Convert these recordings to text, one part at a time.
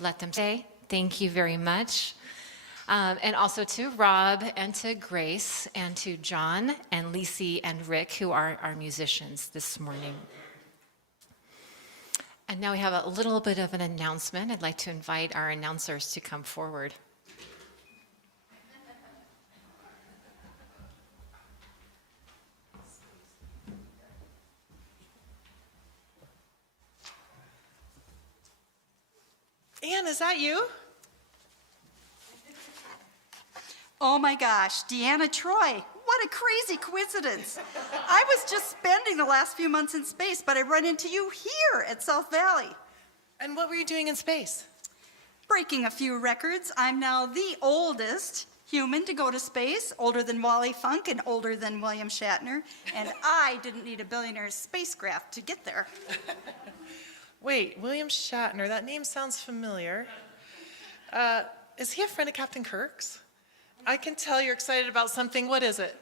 let them say thank you very much. And also to Rob and to Grace and to John and Lisi and Rick, who are our musicians this morning. And now we have a little bit of an announcement. I'd like to invite our announcers to come forward. Anne, is that you? Oh my gosh, Deanna Troy. What a crazy coincidence. I was just spending the last few months in space, but I run into you here at South Valley. And what were you doing in space? Breaking a few records. I'm now the oldest human to go to space, older than Wally Funk and older than William Shatner, and I didn't need a billionaire's spacecraft to get there. Wait, William Shatner, that name sounds familiar. Is he a friend of Captain Kirk's? I can tell you're excited about something. What is it?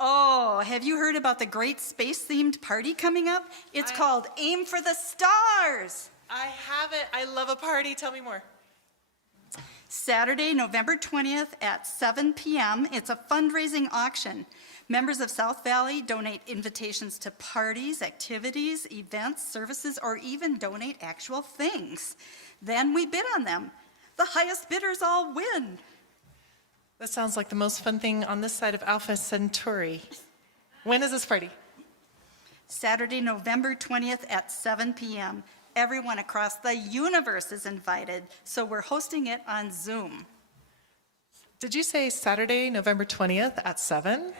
Oh, have you heard about the great space-themed party coming up? It's called Aim for the Stars. I haven't. I love a party. Tell me more. Saturday, November 20th at 7 p.m. It's a fundraising auction. Members of South Valley donate invitations to parties, activities, events, services, or even donate actual things. Then we bid on them. The highest bidders all win. That sounds like the most fun thing on this side of Alpha Centauri. When is this party? Saturday, November 20th at 7 p.m. Everyone across the universe is invited, so we're hosting it on Zoom. Did you say Saturday, November 20th at 7?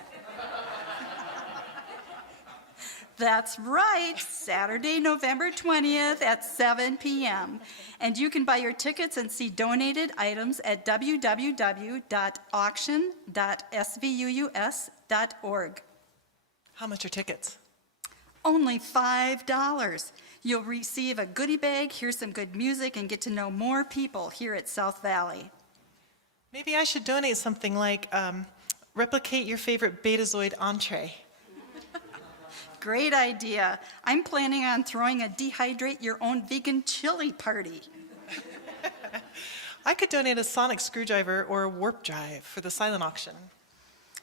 That's right, Saturday, November 20th at 7 p.m. And you can buy your tickets and see donated items at www.auction.svuus.org. How much are tickets? Only $5. You'll receive a goodie bag, hear some good music, and get to know more people here at South Valley. Maybe I should donate something like replicate your favorite Betazoid entree. Great idea. I'm planning on throwing a dehydrate your own vegan chili party. I could donate a sonic screwdriver or a warp drive for the silent auction.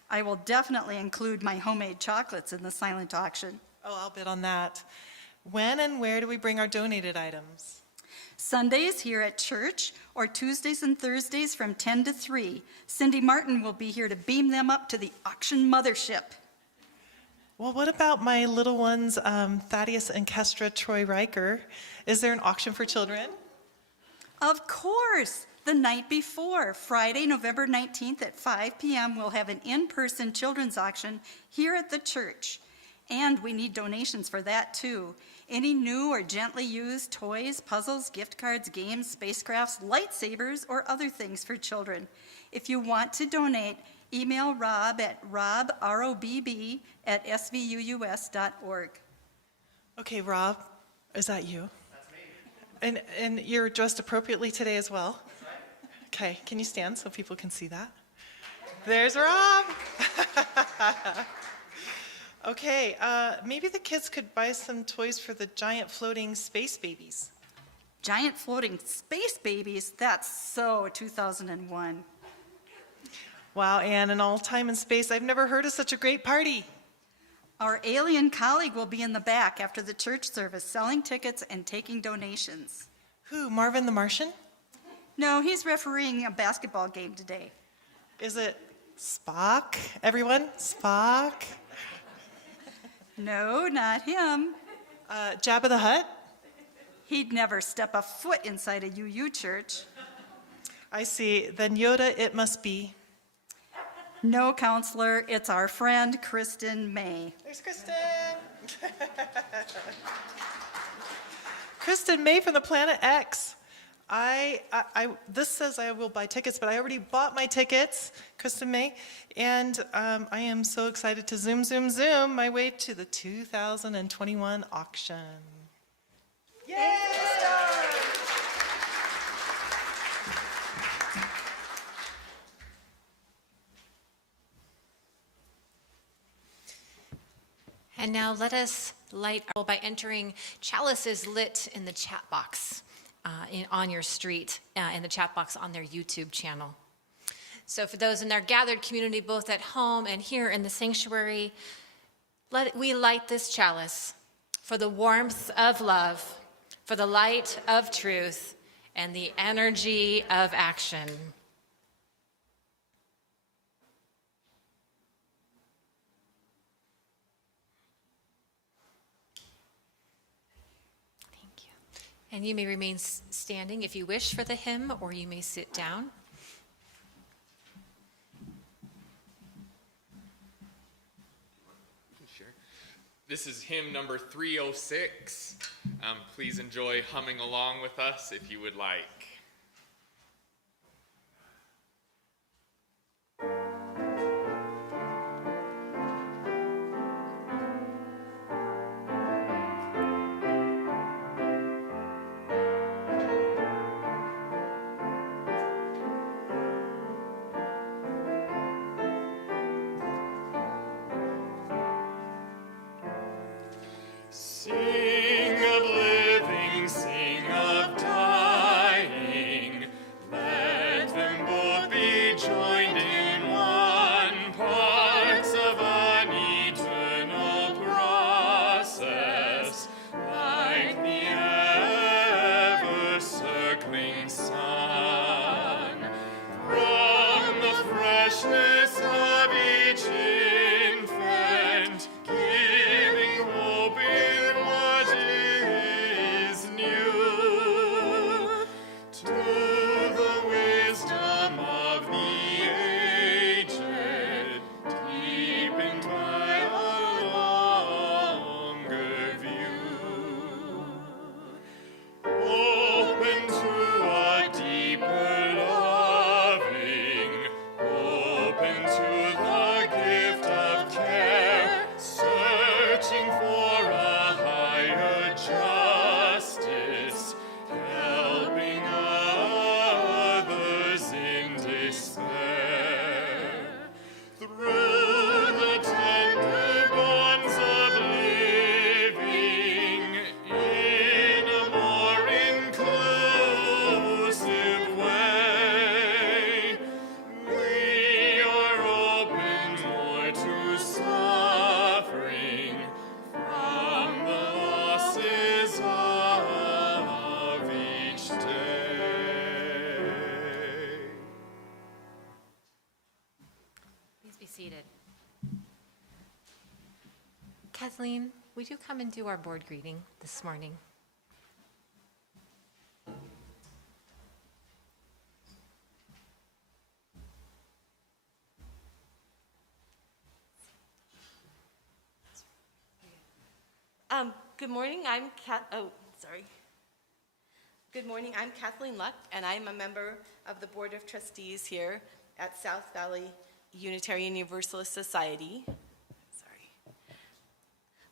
I will definitely include my homemade chocolates in the silent auction. Oh, I'll bid on that. When and where do we bring our donated items? Sundays here at church, or Tuesdays and Thursdays from 10 to 3. Cindy Martin will be here to beam them up to the auction mothership. Well, what about my little ones, Thaddeus and Kestra Troy Riker? Is there an auction for children? Of course. The night before, Friday, November 19th at 5 p.m., we'll have an in-person children's auction here at the church. And we need donations for that, too. Any new or gently used toys, puzzles, gift cards, games, spacecrafts, lightsabers, or other things for children. If you want to donate, email Rob at robb@svuus.org. Okay, Rob, is that you? That's me. And you're dressed appropriately today as well? That's right. Okay, can you stand so people can see that? There's Rob. Okay, maybe the kids could buy some toys for the giant floating space babies. Giant floating space babies? That's so 2001. Wow, Anne, in all time and space, I've never heard of such a great party. Our alien colleague will be in the back after the church service, selling tickets and taking donations. Who, Marvin the Martian? No, he's refereeing a basketball game today. Is it Spock? Everyone, Spock? No, not him. Jabba the Hutt? He'd never step a foot inside a UU church. I see. Then Yoda it must be. No, counselor, it's our friend Kristen May. There's Kristen. Kristen May from the Planet X. This says I will buy tickets, but I already bought my tickets, Kristen May, and I am so excited to zoom my way to the 2021 auction. Yay! And now let us light by entering chalices lit in the chat box. on your street in the chat box on their YouTube channel. So for those in our gathered community, both at home and here in the sanctuary, we light this chalice for the warmth of love, for the light of truth, and the energy of action. Thank you. And you may remain standing if you wish for the hymn, or you may sit down. This is hymn number 306. Please enjoy humming along with us if you would like. Sing of living, sing of dying. Let them both be joined in one, parts of an eternal process, like the ever-circling sun. From the freshness of each infant, giving hope in what is new, to the wisdom of the aged, deepened by a longer view. Open to a deeper loving, open to the gift of care, searching for a higher justice, helping others in despair. Through the tender bonds of living, in a more inclusive way, we are open more to suffering from the losses of each day. Please be seated. Kathleen, would you come and do our board greeting this morning? Good morning, Good morning, I'm Kathleen Luck, and I'm a member of the Board of Trustees here at South Valley Unitarian Universalist Society. Sorry.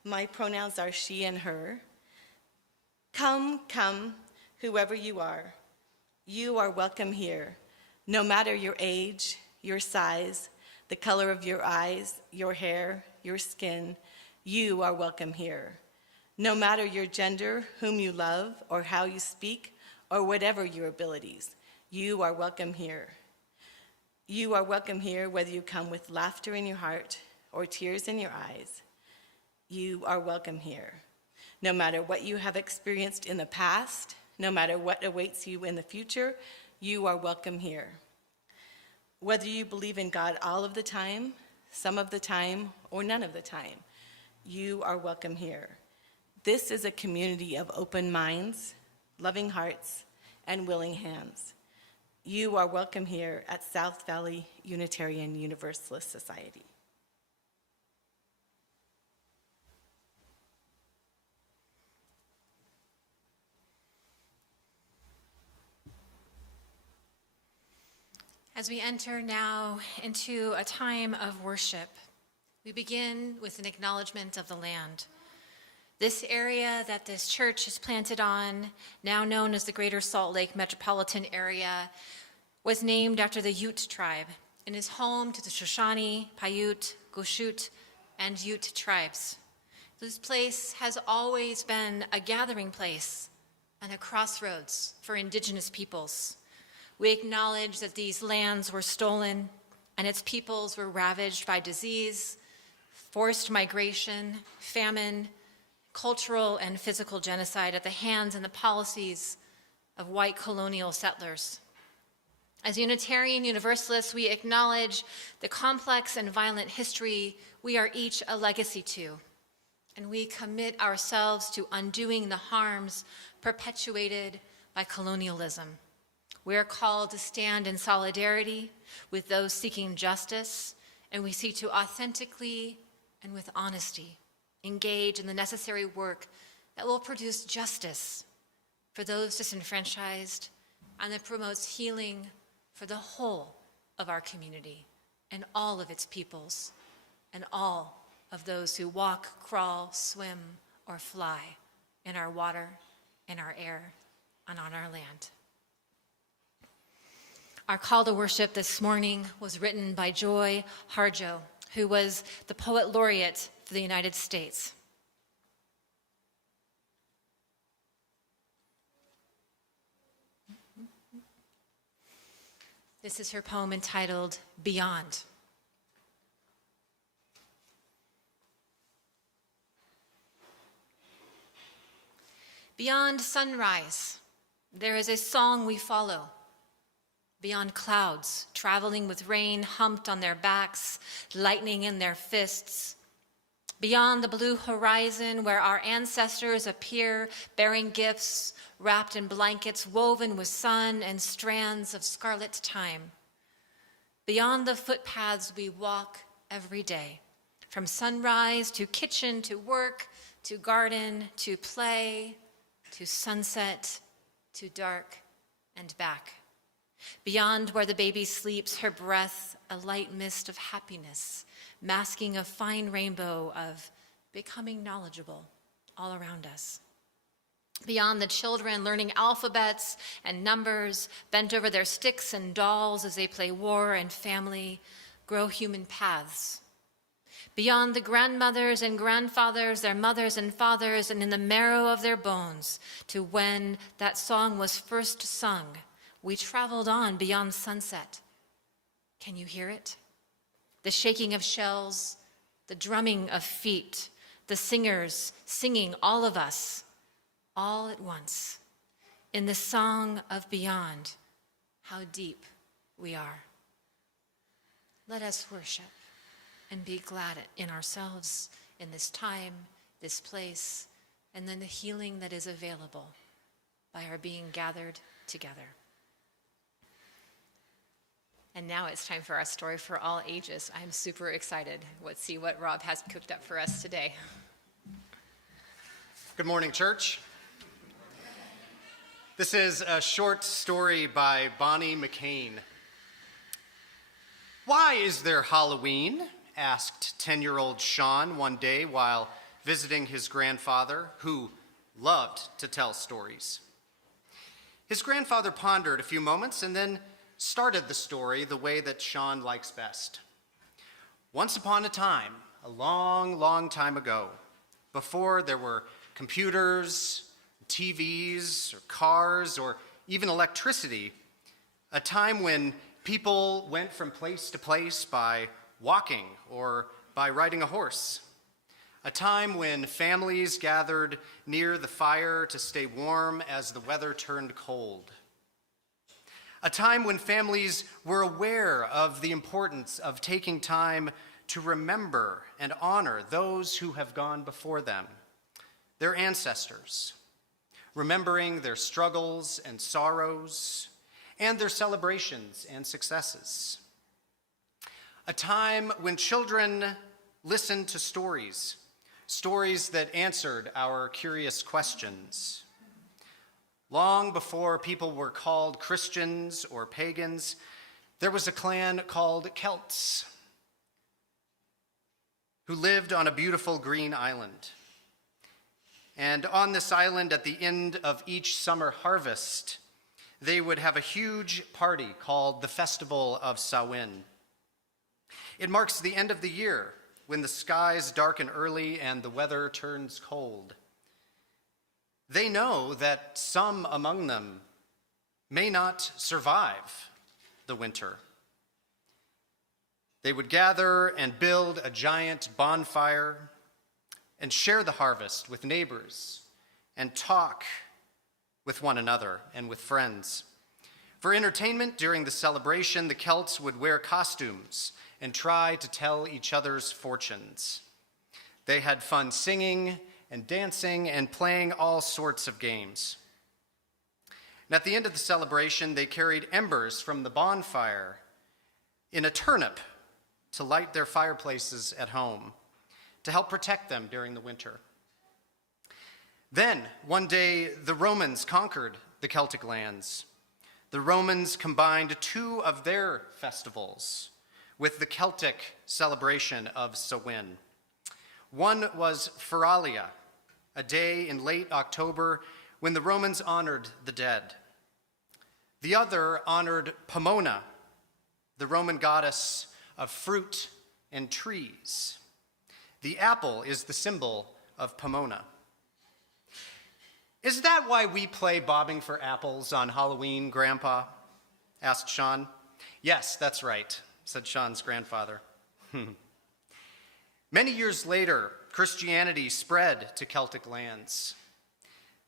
My pronouns are she and her. Come, come, whoever you are. You are welcome here, no matter your age, your size, the color of your eyes, your hair, your skin. You are welcome here. No matter your gender, whom you love, or how you speak, or whatever your abilities, you are welcome here. You are welcome here whether you come with laughter in your heart or tears in your eyes. You are welcome here. No matter what you have experienced in the past, no matter what awaits you in the future, you are welcome here. Whether you believe in God all of the time, some of the time, or none of the time, you are welcome here. This is a community of open minds, loving hearts, and willing hands. You are welcome here at South Valley Unitarian Universalist Society. As we enter now into a time of worship, we begin with an acknowledgement of the land. This area that this church is planted on, now known as the Greater Salt Lake Metropolitan Area, was named after the Ute tribe and is home to the Shoshone, Paiute, Goshute, and Ute tribes. This place has always been a gathering place and a crossroads for indigenous peoples. We acknowledge that these lands were stolen and its peoples were ravaged by disease, forced migration, famine, cultural and physical genocide at the hands and the policies of white colonial settlers. As Unitarian Universalists, we acknowledge the complex and violent history we are each a legacy to, and we commit ourselves to undoing the harms perpetuated by colonialism. We are called to stand in solidarity with those seeking justice, and we seek to authentically and with honesty engage in the necessary work that will produce justice for those disenfranchised and that promotes healing for the whole of our community and all of its peoples and all of those who walk, crawl, swim, or fly in our water, in our air, and on our land. Our call to worship this morning was written by Joy Harjo, who was the Poet Laureate for the United States. This is her poem entitled Beyond. Beyond sunrise, there is a song we follow. Beyond clouds, traveling with rain humped on their backs, lightning in their fists. Beyond the blue horizon where our ancestors appear bearing gifts, wrapped in blankets woven with sun and strands of scarlet time. Beyond the footpaths we walk every day, from sunrise to kitchen to work to garden to play to sunset to dark and back. Beyond where the baby sleeps, her breath a light mist of happiness, masking a fine rainbow of becoming knowledgeable all around us. Beyond the children learning alphabets and numbers, bent over their sticks and dolls as they play war and family, grow human paths. Beyond the grandmothers and grandfathers, their mothers and fathers, and in the marrow of their bones, to when that song was first sung, we traveled on beyond sunset. Can you hear it? The shaking of shells, the drumming of feet, the singers singing, all of us, all at once, in the song of beyond, how deep we are. Let us worship and be glad in ourselves, in this time, this place, and then the healing that is available by our being gathered together. And now it's time for our story for all ages. I'm super excited. Let's see what Rob has cooked up for us today. Good morning, church. This is a short story by Bonnie McCain. Why is there Halloween? Asked 10-year-old Sean one day while visiting his grandfather, who loved to tell stories. His grandfather pondered a few moments and then started the story the way that Sean likes best. Once upon a time, a long, long time ago, before there were computers, TVs, or cars, or even electricity, a time when people went from place to place by walking or by riding a horse, a time when families gathered near the fire to stay warm as the weather turned cold, a time when families were aware of the importance of taking time to remember and honor those who have gone before them, their ancestors, remembering their struggles and sorrows and their celebrations and successes. A time when children listened to stories that answered our curious questions. Long before people were called Christians or pagans, there was a clan called Celts who lived on a beautiful green island. And on this island, at the end of each summer harvest, they would have a huge party called the Festival of Samhain. It marks the end of the year when the skies darken early and the weather turns cold. They know that some among them may not survive the winter. They would gather and build a giant bonfire and share the harvest with neighbors and talk with one another and with friends. For entertainment during the celebration, the Celts would wear costumes and try to tell each other's fortunes. They had fun singing and dancing and playing all sorts of games. And at the end of the celebration, they carried embers from the bonfire in a turnip to light their fireplaces at home, to help protect them during the winter. Then, one day, the Romans conquered the Celtic lands. The Romans combined two of their festivals with the Celtic celebration of Samhain. One was Feralia, a day in late October when the Romans honored the dead. The other honored Pomona, the Roman goddess of fruit and trees. The apple is the symbol of Pomona. Is that why we play bobbing for apples on Halloween, Grandpa? Asked Sean. Yes, that's right, said Sean's grandfather. Many years later, Christianity spread to Celtic lands.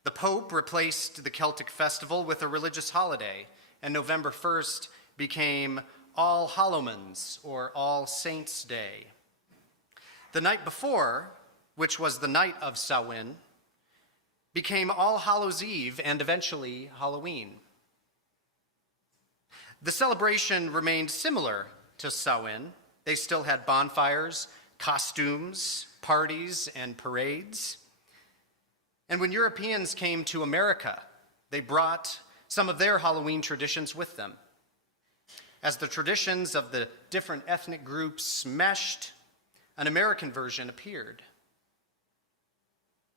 The Pope replaced the Celtic festival with a religious holiday, and November 1st became All Hallowmans, or All Saints' Day. The night before, which was the night of Samhain, became All Hallows' Eve and eventually Halloween. The celebration remained similar to Samhain. They still had bonfires, costumes, parties, and parades. And when Europeans came to America, they brought some of their Halloween traditions with them. As the traditions of the different ethnic groups meshed, an American version appeared.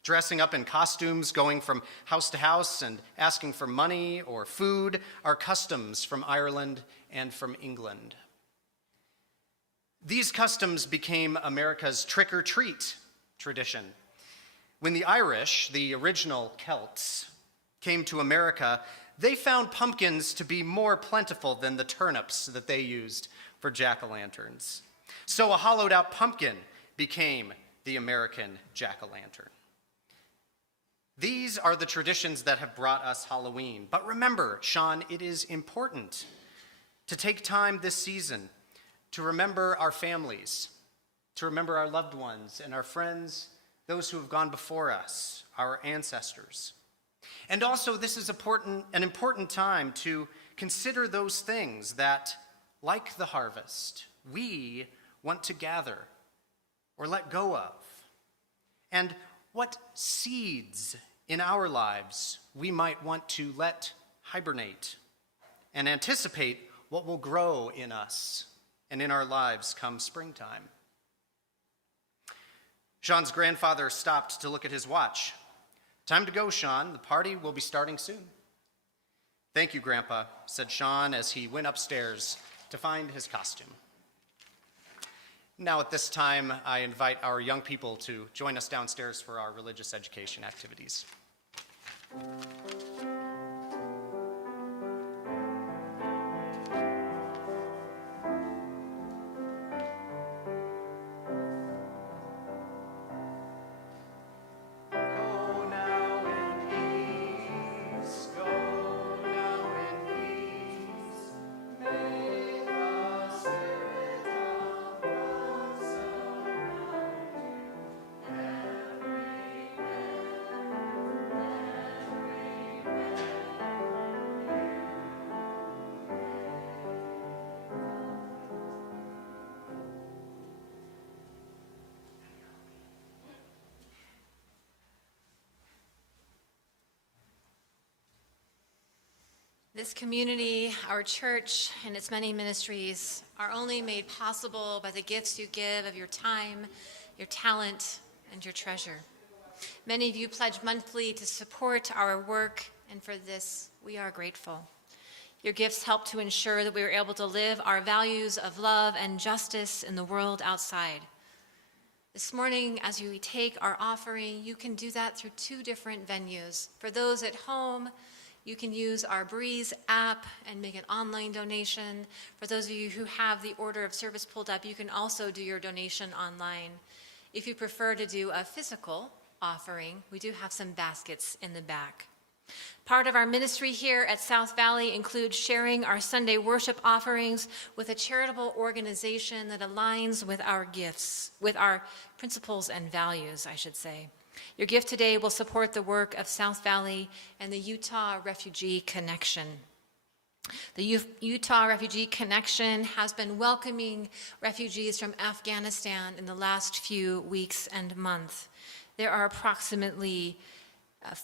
Dressing up in costumes, going from house to house and asking for money or food are customs from Ireland and from England. These customs became America's trick-or-treat tradition. When the Irish, the original Celts, came to America, they found pumpkins to be more plentiful than the turnips that they used for jack-o'-lanterns. So a hollowed-out pumpkin became the American jack-o'-lantern. These are the traditions that have brought us Halloween. But remember, Sean, it is important to take time this season to remember our families, to remember our loved ones and our friends, those who have gone before us, our ancestors. And also, this is an important time to consider those things that, like the harvest, we want to gather or let go of, and what seeds in our lives we might want to let hibernate and anticipate what will grow in us and in our lives come springtime. Sean's grandfather stopped to look at his watch. Time to go, Sean. The party will be starting soon. Thank you, Grandpa, said Sean as he went upstairs to find his costume. Now at this time, I invite our young people to join us downstairs for our religious education activities. This community, our church, and its many ministries are only made possible by the gifts you give of your time, your talent, and your treasure. Many of you pledge monthly to support our work, and for this, we are grateful. Your gifts help to ensure that we are able to live our values of love and justice in the world outside. This morning, as we take our offering, you can do that through 2 different venues. For those at home, you can use our Breeze app and make an online donation. For those of you who have the order of service pulled up, you can also do your donation online. If you prefer to do a physical offering, we do have some baskets in the back. Part of our ministry here at South Valley includes sharing our Sunday worship offerings with a charitable organization that aligns with our gifts, with our principles and values, I should say. Your gift today will support the work of South Valley and the Utah Refugee Connection. The Utah Refugee Connection has been welcoming refugees from Afghanistan in the last few weeks and months. There are approximately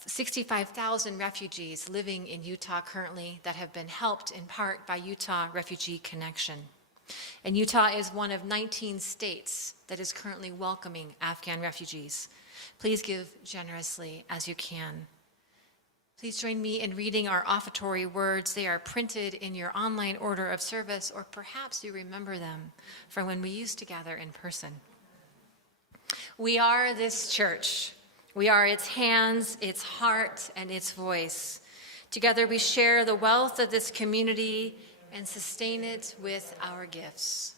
65,000 refugees living in Utah currently that have been helped in part by Utah Refugee Connection. And Utah is one of 19 states that is currently welcoming Afghan refugees. Please give generously as you can. Please join me in reading our offertory words. They are printed in your online order of service, or perhaps you remember them from when we used to gather in person. We are this church. We are its hands, its heart, and its voice. Together we share the wealth of this community and sustain it with our gifts.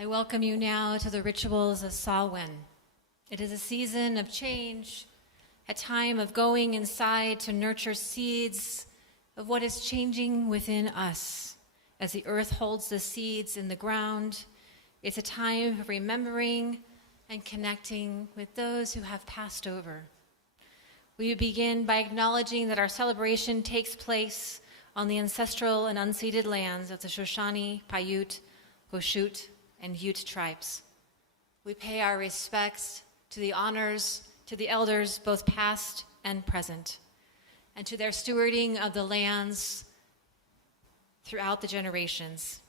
I welcome you now to the rituals of Samhain. It is a season of change, a time of going inside to nurture seeds of what is changing within us. As the earth holds the seeds in the ground, it's a time of remembering and connecting with those who have passed over. We begin by acknowledging that our celebration takes place on the ancestral and unceded lands of the Shoshone, Paiute, Goshute, and Ute tribes. We pay our respects to the honors, to the elders, both past and present, and to their stewarding of the lands throughout the generations.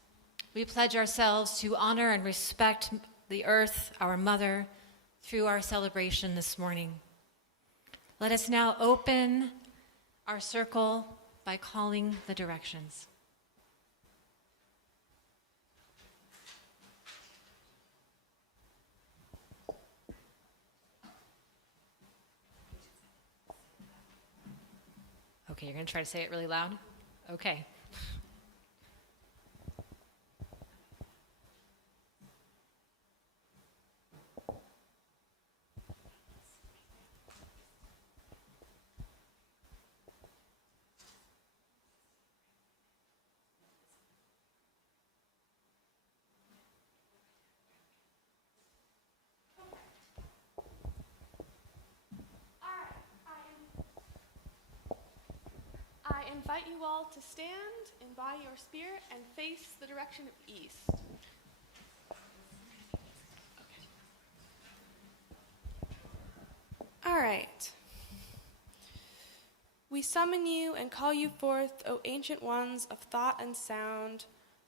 We pledge ourselves to honor and respect the earth, our mother, through our celebration this morning. Let us now open our circle by calling the directions. Okay, you're going to try to say it really loud? Okay. I invite you all to stand and by your spirit and face the direction of east. All right. We summon you and call you forth, O ancient ones of thought and sound,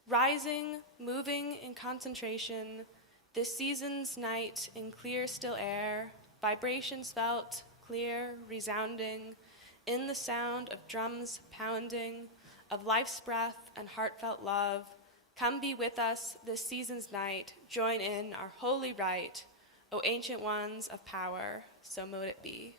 rising, moving in concentration, this season's night in clear, still air, vibrations felt, clear, resounding, in the sound of drums pounding, of life's breath and heartfelt love. Come be with us this season's night, join in our holy rite, O ancient ones of power, so mote it be.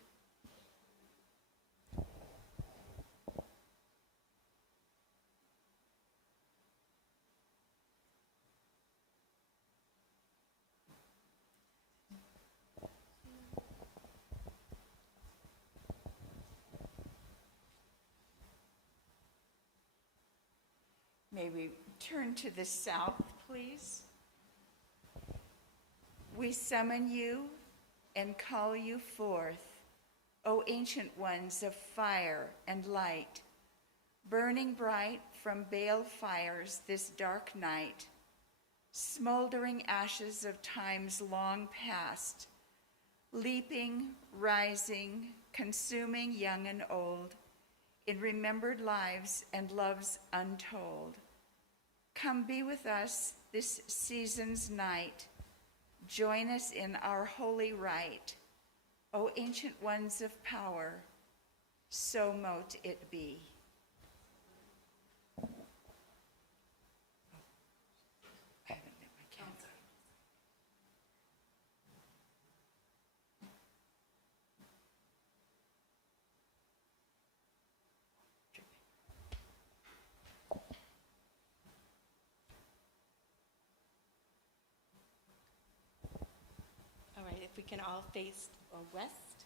May we turn to the south, please? We summon you and call you forth, O ancient ones of fire and light, burning bright from bale fires this dark night, smoldering ashes of times long past, leaping, rising, consuming young and old, in remembered lives and loves untold. Come be with us this season's night. Join us in our holy rite. O ancient ones of power, so mote it be. I haven't lit my candle. All right, if we can all face west.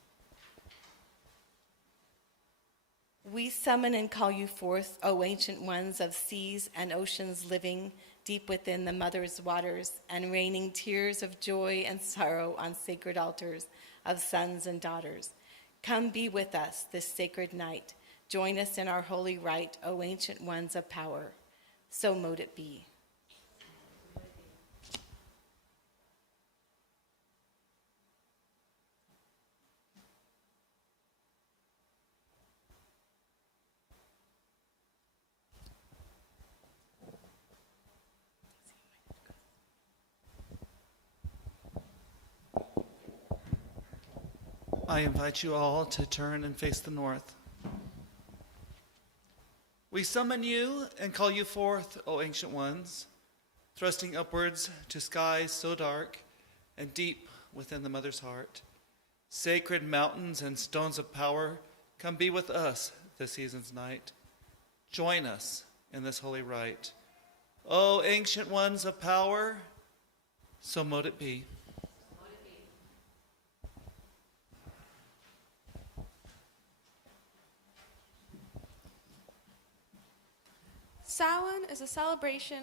We summon and call you forth, O ancient ones of seas and oceans living deep within the mother's waters and raining tears of joy and sorrow on sacred altars of sons and daughters. Come be with us this sacred night. Join us in our holy rite, O ancient ones of power. So mote it be. I invite you all to turn and face the north. We summon you and call you forth, O ancient ones, thrusting upwards to skies so dark and deep within the mother's heart. Sacred mountains and stones of power, come be with us this season's night. Join us in this holy rite. O ancient ones of power, So mote it be. Samhain is a celebration.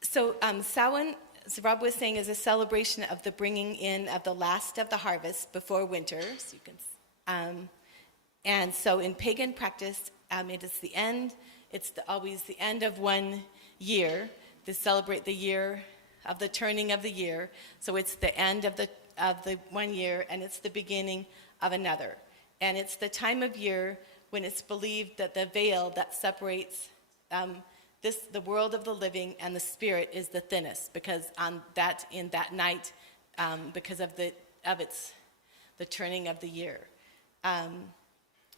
So Samhain, as Rob was saying, is a celebration of the bringing in of the last of the harvest before winter. So you can, and so in pagan practice, it is the end. It's always the end of one year to celebrate the year of the turning of the year. So it's the end of the 1 year, and it's the beginning of another. And it's the time of year when it's believed that the veil that separates the world of the living and the spirit is the thinnest, because in that night, because of the turning of the year.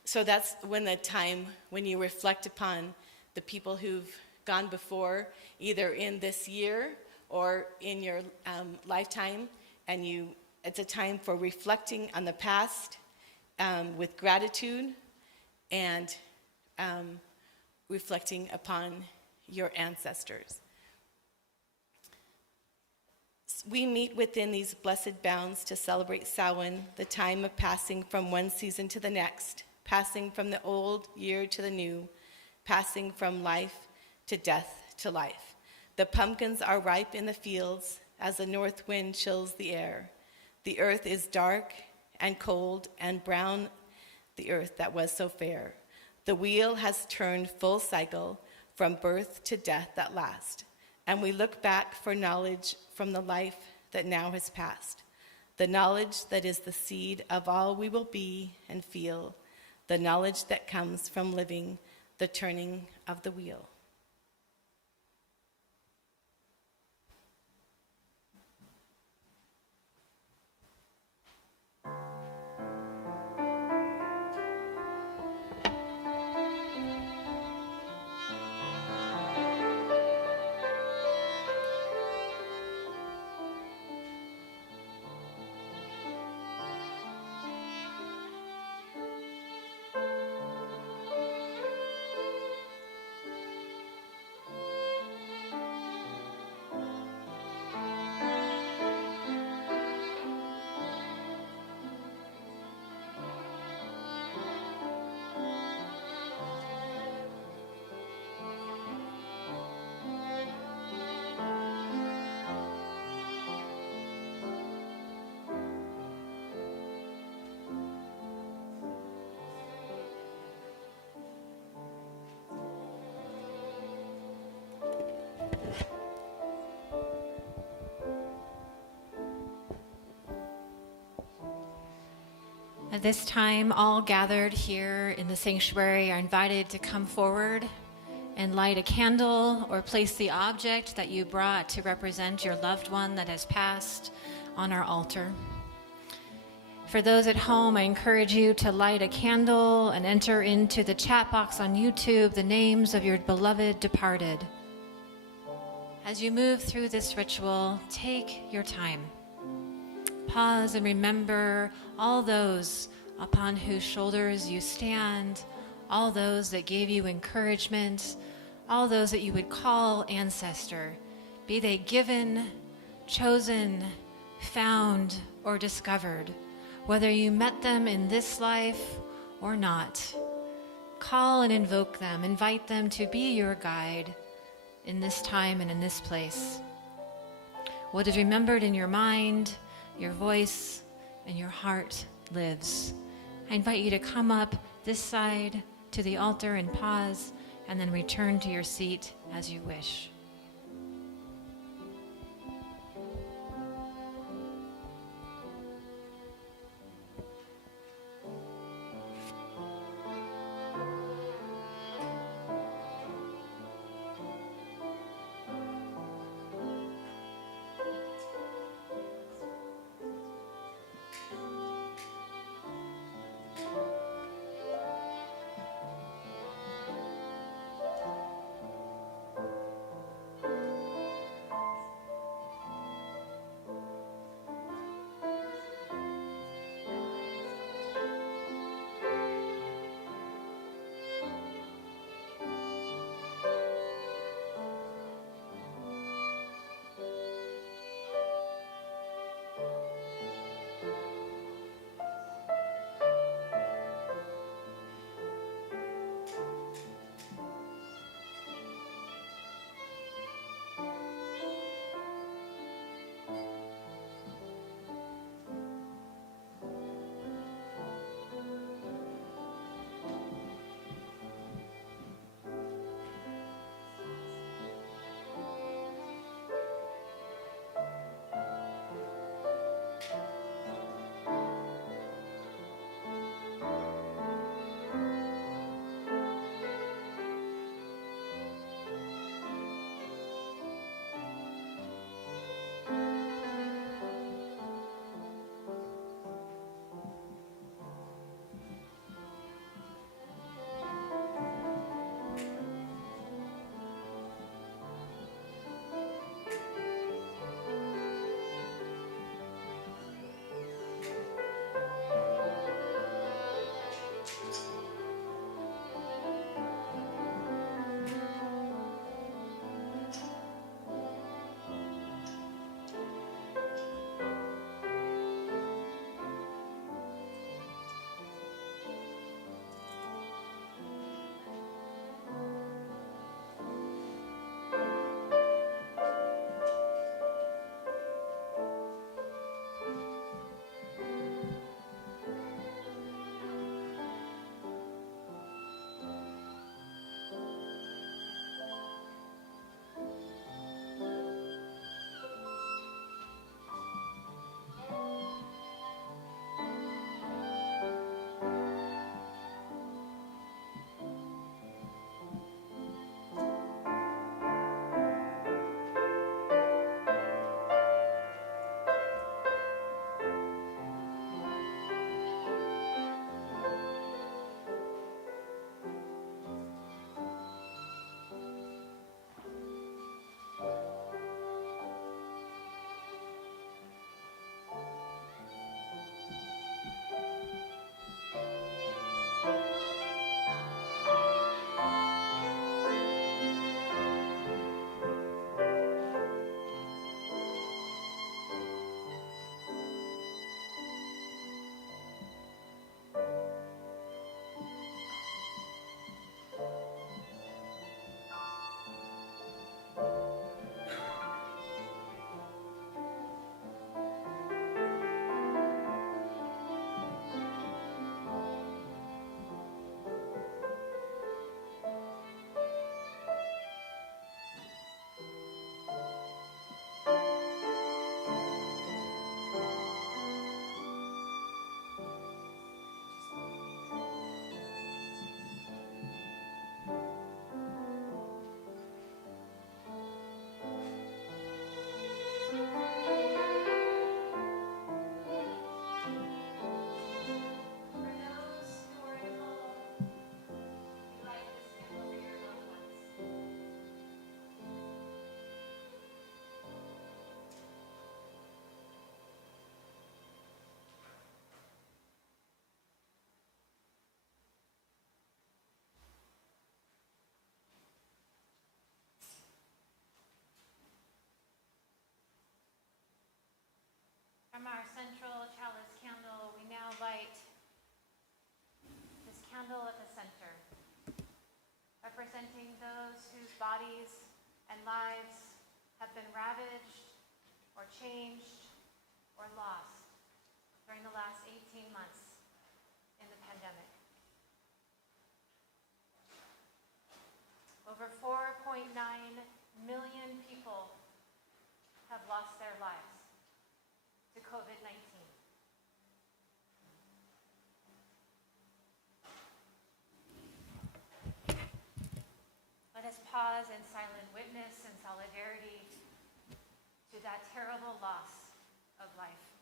So that's the time when you reflect upon the people who've gone before, either in this year or in your lifetime, and it's a time for reflecting on the past with gratitude and reflecting upon your ancestors. We meet within these blessed bounds to celebrate Samhain, the time of passing from one season to the next, passing from the old year to the new, passing from life to death to life. The pumpkins are ripe in the fields as the north wind chills the air. The earth is dark and cold and brown, the earth that was so fair. The wheel has turned full cycle from birth to death at last, and we look back for knowledge from the life that now has passed, the knowledge that is the seed of all we will be and feel, the knowledge that comes from living the turning of the wheel. At this time, all gathered here in the sanctuary are invited to come forward and light a candle or place the object that you brought to represent your loved one that has passed on our altar. For those at home, I encourage you to light a candle and enter into the chat box on YouTube the names of your beloved departed. As you move through this ritual, take your time. Pause and remember all those upon whose shoulders you stand, all those that gave you encouragement, all those that you would call ancestor, be they given, chosen, found, or discovered, whether you met them in this life or not. Call and invoke them, invite them to be your guide in this time and in this place. What is remembered in your mind, your voice, and your heart lives. I invite you to come up this side to the altar and pause, and then return to your seat as you wish. From our central chalice candle, we now light this candle at the center, representing those whose bodies and lives have been ravaged or changed or lost during the last 18 months in the pandemic. Over 4.9 million people have lost their lives to COVID-19. Let us pause in silent witness and solidarity to that terrible loss of life.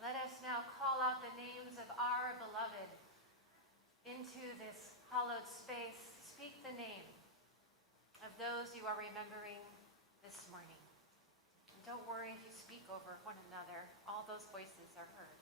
Let us now call out the names of our beloved into this hallowed space. Speak the name of those you are remembering this morning. And don't worry if you speak over one another. All those voices are heard.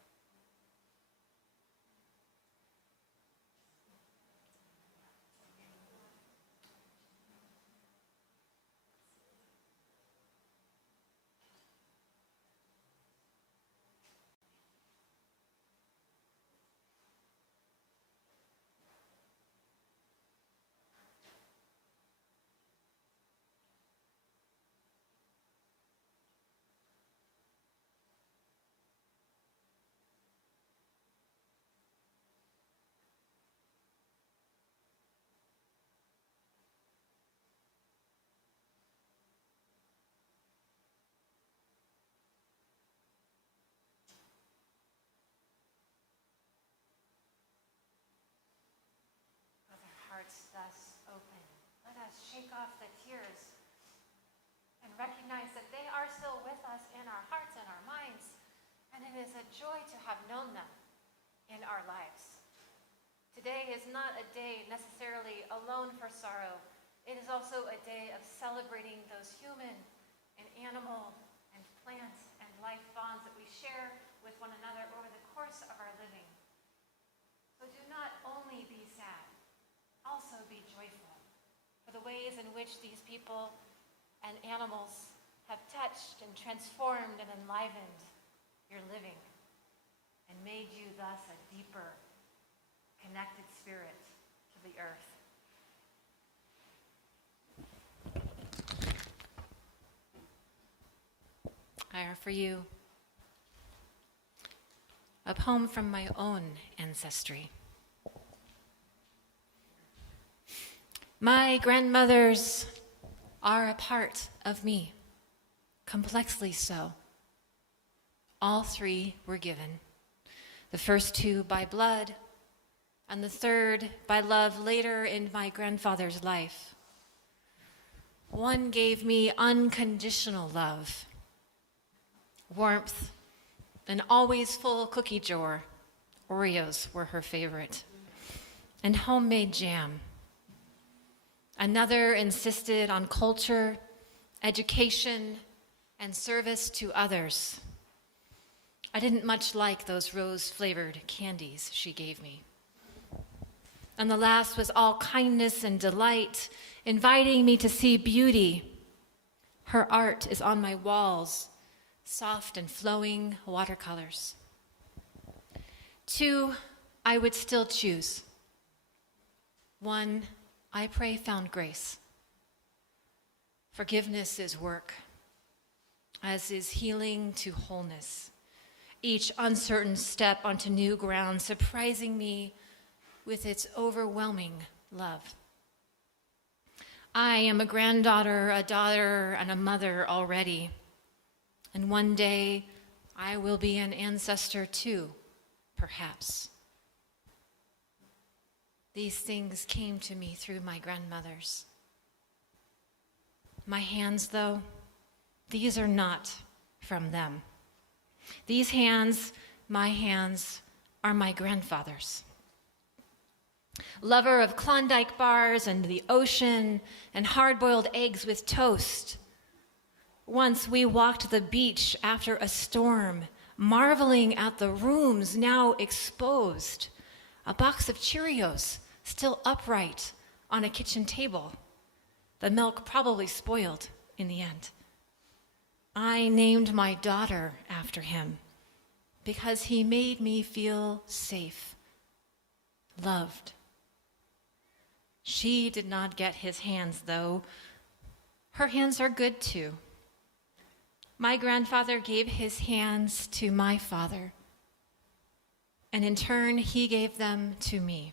Hearts thus open. Let us shake off the tears and recognize that they are still with us in our hearts and our minds, and it is a joy to have known them in our lives. Today is not a day necessarily alone for sorrow. It is also a day of celebrating those human and animal and plant and life bonds that we share with one another over the course of our living. So do not only be sad, also be joyful for the ways in which these people and animals have touched and transformed and enlivened your living and made you thus a deeper, connected spirit to the earth. I offer you a poem from my own ancestry. My grandmothers are a part of me, complexly so. All three were given, the first two by blood, and the third by love later in my grandfather's life. One gave me unconditional love, warmth, an always full cookie jar. Oreos were her favorite, and homemade jam. Another insisted on culture, education, and service to others. I didn't much like those rose-flavored candies she gave me. And the last was all kindness and delight, inviting me to see beauty. Her art is on my walls, soft and flowing watercolors. Two, I would still choose. One, I pray, found grace. Forgiveness is work, as is healing to wholeness. Each uncertain step onto new ground, surprising me with its overwhelming love. I am a granddaughter, a daughter, and a mother already. And one day I will be an ancestor too, perhaps. these things came to me through my grandmothers. My hands, though, these are not from them. These hands, my hands, are my grandfather's. Lover of Klondike bars and the ocean and hard-boiled eggs with toast. Once we walked the beach after a storm, marveling at the rooms now exposed. A box of Cheerios still upright on a kitchen table. The milk probably spoiled in the end. I named my daughter after him because he made me feel safe, loved. She did not get his hands, though. Her hands are good, too. My grandfather gave his hands to my father, and in turn, he gave them to me.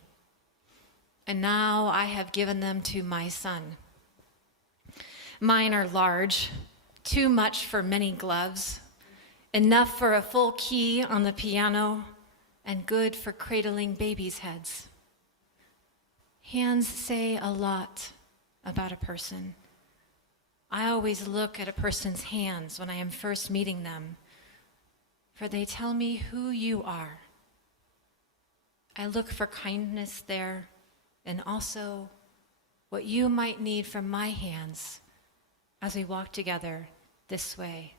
And now I have given them to my son. Mine are large, too much for many gloves, enough for a full key on the piano, and good for cradling babies' heads. Hands say a lot about a person. I always look at a person's hands when I am first meeting them, for they tell me who you are. I look for kindness there, and also what you might need from my hands as we walk together this way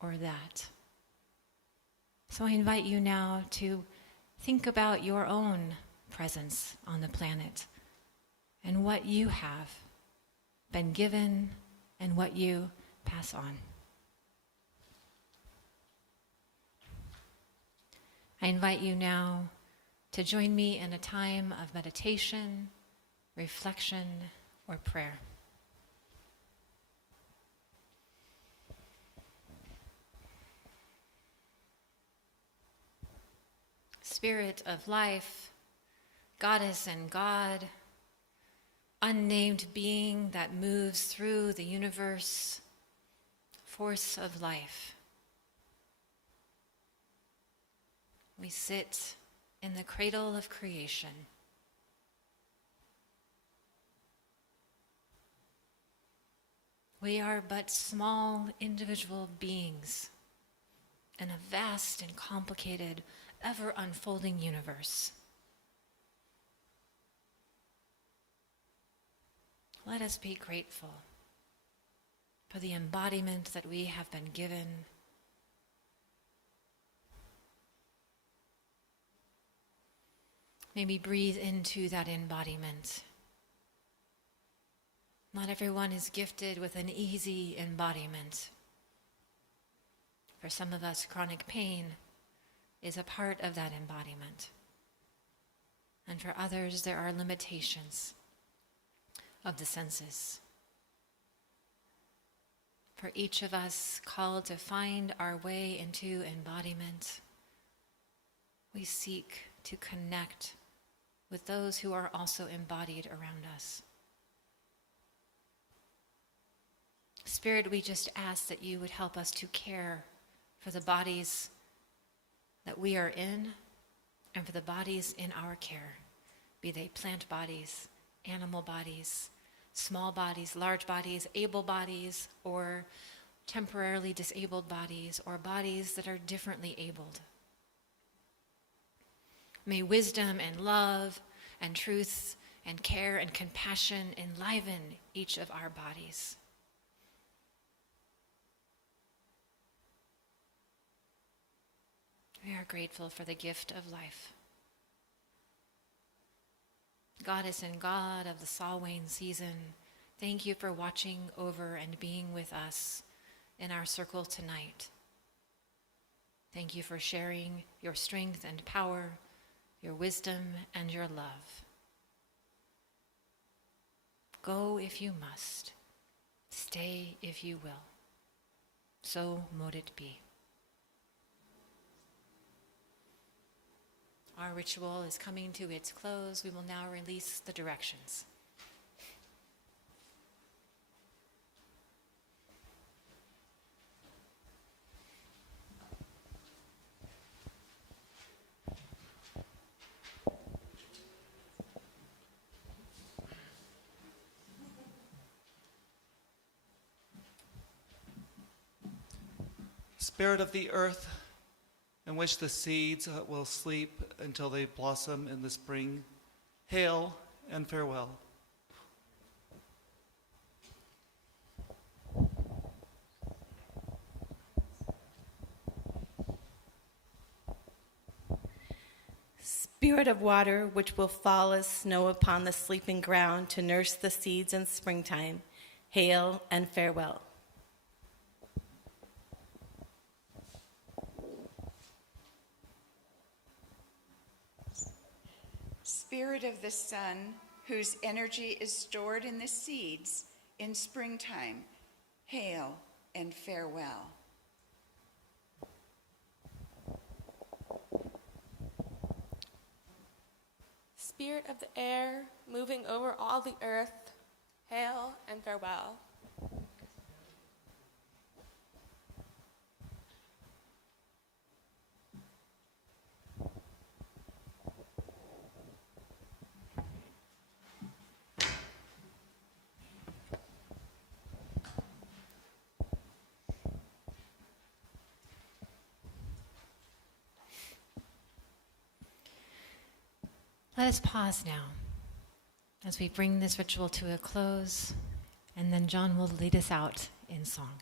or that. So I invite you now to think about your own presence on the planet and what you have been given and what you pass on. I invite you now to join me in a time of meditation, reflection, or prayer. Spirit of life, goddess and God, unnamed being that moves through the universe, force of life. We sit in the cradle of creation. We are but small individual beings in a vast and complicated, ever-unfolding universe. Let us be grateful for the embodiment that we have been given. Maybe breathe into that embodiment. Not everyone is gifted with an easy embodiment. For some of us, chronic pain is a part of that embodiment. And for others, there are limitations of the senses. For each of us called to find our way into embodiment, we seek to connect with those who are also embodied around us. Spirit, we just ask that you would help us to care for the bodies that we are in and for the bodies in our care, be they plant bodies, animal bodies, small bodies, large bodies, able bodies, or temporarily disabled bodies, or bodies that are differently abled. May wisdom and love and truth and care and compassion enliven each of our bodies. We are grateful for the gift of life. Goddess and God of the Samhain season, thank you for watching over and being with us in our circle tonight. Thank you for sharing your strength and power, your wisdom and your love. Go if you must. Stay if you will. So mote it be. Our ritual is coming to its close. We will now release the directions. Spirit of the earth, in which the seeds will sleep until they blossom in the spring, hail and farewell. Spirit of water, which will fall as snow upon the sleeping ground to nurse the seeds in springtime, hail and farewell. Spirit of the sun, whose energy is stored in the seeds in springtime, hail and farewell. Spirit of the air, moving over all the earth, hail and farewell. Let us pause now as we bring this ritual to a close, and then John will lead us out in song.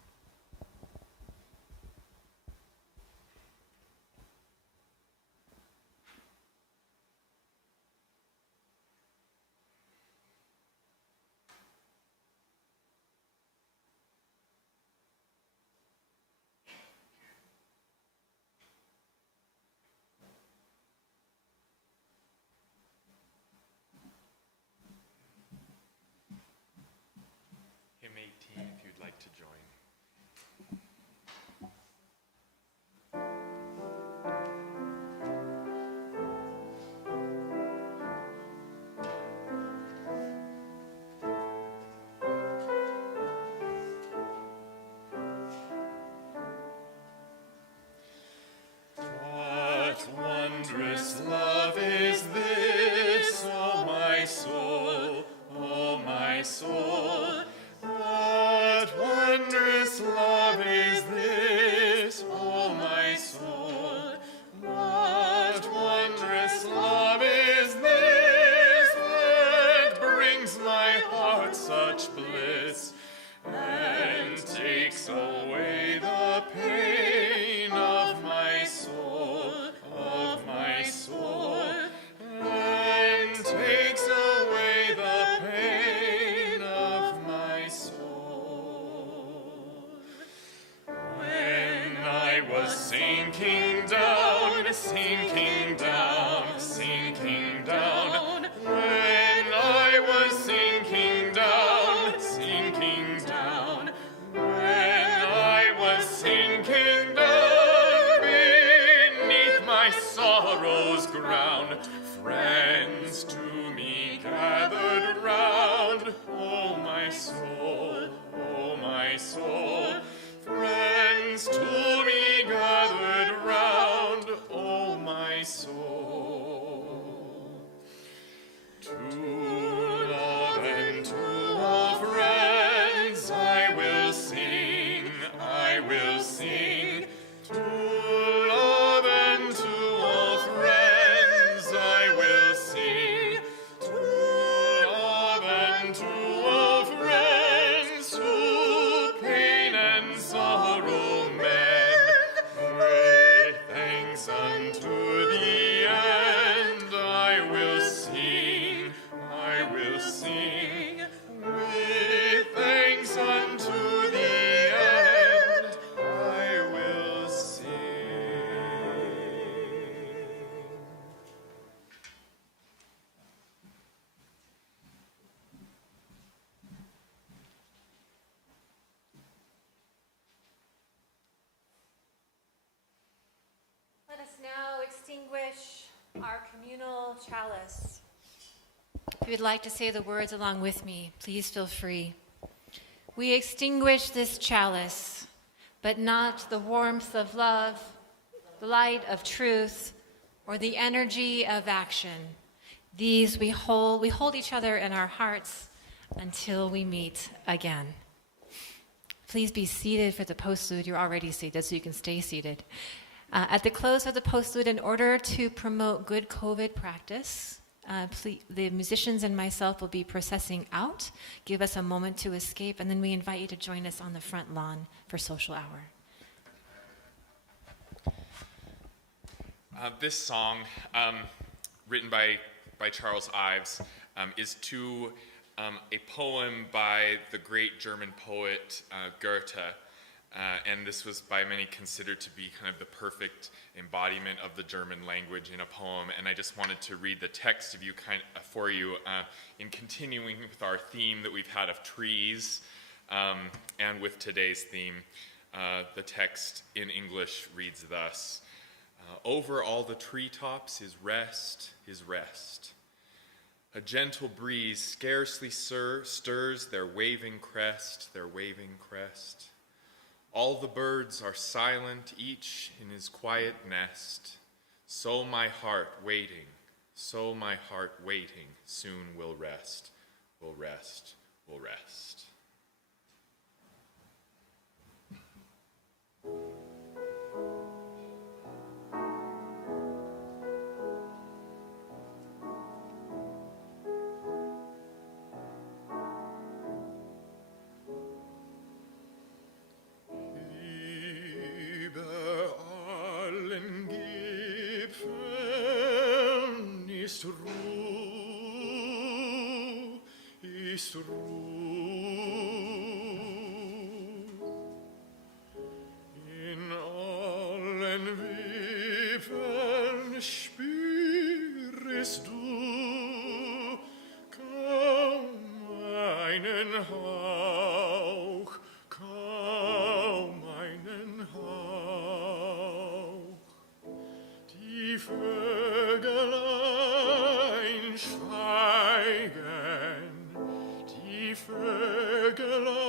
Hymn 18, if you'd like to join. What wondrous love is this, O my soul, O my soul? What wondrous love is this, O my soul? What wondrous love is this that brings my heart such bliss and takes away the pain of my soul, and takes away the pain of my soul. When I was sinking down, sinking down, sinking down, when I was sinking down, sinking down, when I was sinking down beneath my sorrow's ground, friends to me gathered round. Oh my soul, oh my soul, friends to me gathered round. Oh my soul, to love and to all friends I will sing, I will sing. To love and to all friends I will sing. To love and to all friends who pain and sorrow mend, with thanks unto the end I will sing, I will sing. With thanks unto the end I will sing. Let us now extinguish our communal chalice. If you would like to say the words along with me, please feel free. We extinguish this chalice, but not the warmth of love, the light of truth, or the energy of action. These we hold each other in our hearts until we meet again. Please be seated for the postlude. You're already seated, so you can stay seated. At the close of the postlude, in order to promote good COVID practice, the musicians and myself will be processing out. Give us a moment to escape, and then we invite you to join us on the front lawn for social hour. This song, written by Charles Ives, is to a poem by the great German poet Goethe. And this was by many considered to be kind of the perfect embodiment of the German language in a poem. And I just wanted to read the text for you in continuing with our theme that we've had of trees, and with today's theme. The text in English reads thus: over all the treetops is rest, is rest. A gentle breeze scarcely stirs their waving crest, their waving crest. All the birds are silent, each in his quiet nest. So my heart waiting, soon will rest, will rest, will rest. Ist Ruh. In allen Weben spürest du kaum einen Hauch, kaum einen Hauch. Die Vögelein schweigen, die Vögelein